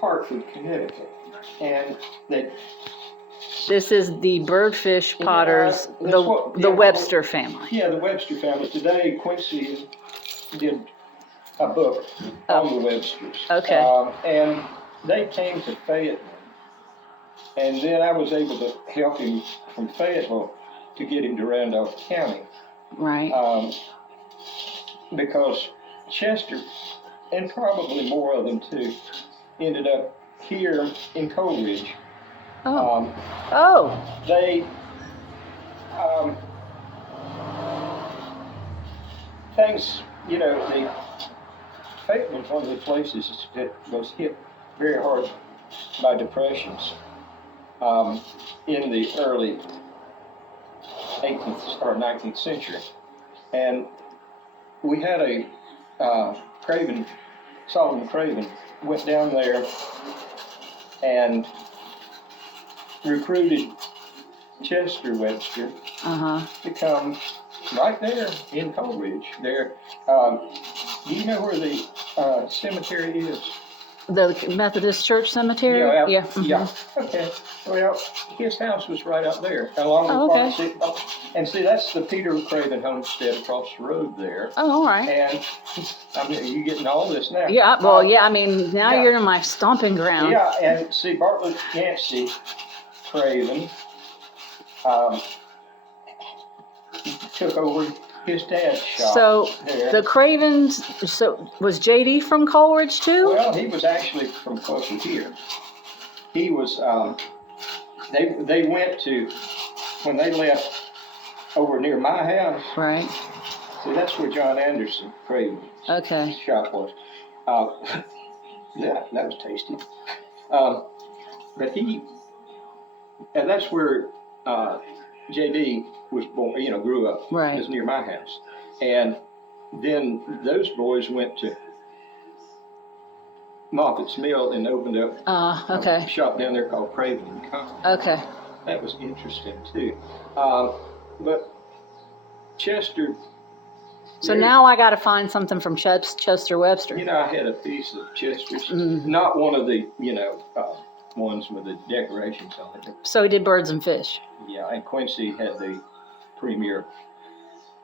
Hartford, Connecticut, and they. This is the birdfish potters, the Webster family. Yeah, the Webster family. Today, Quincy did a book on the Websters. Okay. And they came to Fayetteville, and then I was able to help him from Fayetteville to get him to Randolph County. Right. Because Chester, and probably more of them too, ended up here in Coleridge. They, things, you know, the Fayetteville was one of the places that was hit very hard by depressions in the early 18th or 19th century. And we had a Solomon Craven went down there and recruited Chester Webster to come right there in Coleridge. There, do you know where the cemetery is? The Methodist Church Cemetery? Yeah. Okay. Well, his house was right up there, along the and see, that's the Peter Craven homestead across the road there. Oh, all right. And I mean, you getting all this now? Yeah. Well, I mean, now you're in my stomping ground. Yeah, and see, Bartlett Yancey Craven took over his dad's shop. So there. The Cravens. So was JD from Coleridge too? Well, he was actually from closer here. He was. They went to when they left over near my house. Right. See, that's where John Anderson Craven's shop was. Yeah, that was tasty. But and that's where JD was born, you know, grew up. Right. It was near my house. And then those boys went to Moffitt's Mill and opened up a shop down there called Craven and Company. Okay. That was interesting too. But Chester. So now I got to find something from Chester Webster. You know, I had a piece of Chester's, not one of the, ones with the decorations on it. So he did birds and fish. Yeah, and Quincy had the premier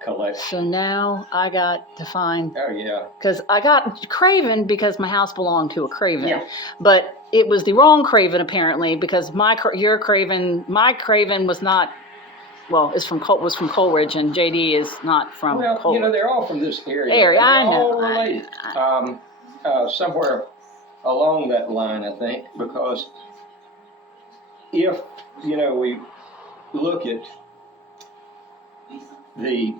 collection. So now I got to find. Oh yeah. Because I got Craven because my house belonged to a Craven. Yeah. But it was the wrong Craven apparently because my Craven was not. Well, was from Coleridge, and JD is not from Coleridge. Well, you know, they're all from this area. I know. All related. Somewhere along that line, I think, because if, we look at the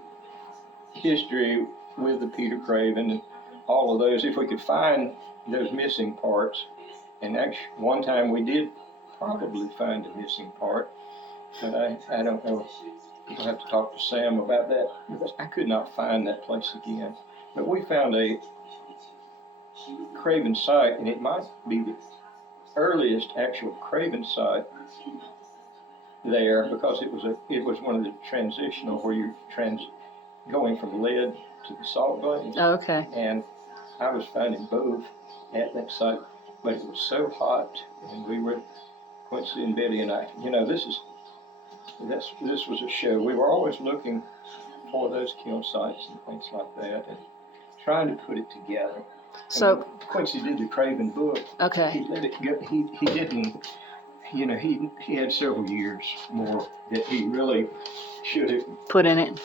history with the Peter Craven and all of those, if we could find those missing parts, and actually one time we did probably find a missing part, but I don't know. I'll have to talk to Sam about that because I could not find that place again. But we found a Craven site, and it might be the earliest actual Craven site there because it was one of the transitional where you're going from lead to the salt glades. Okay. And I was finding both at that site, but it was so hot, and we were Quincy and Betty and I. This was a show. We were always looking for those kiln sites and things like that, and trying to put it together. So and Quincy did the Craven book. Okay. He let it go. He didn't. He had several years more that he really should have put in it.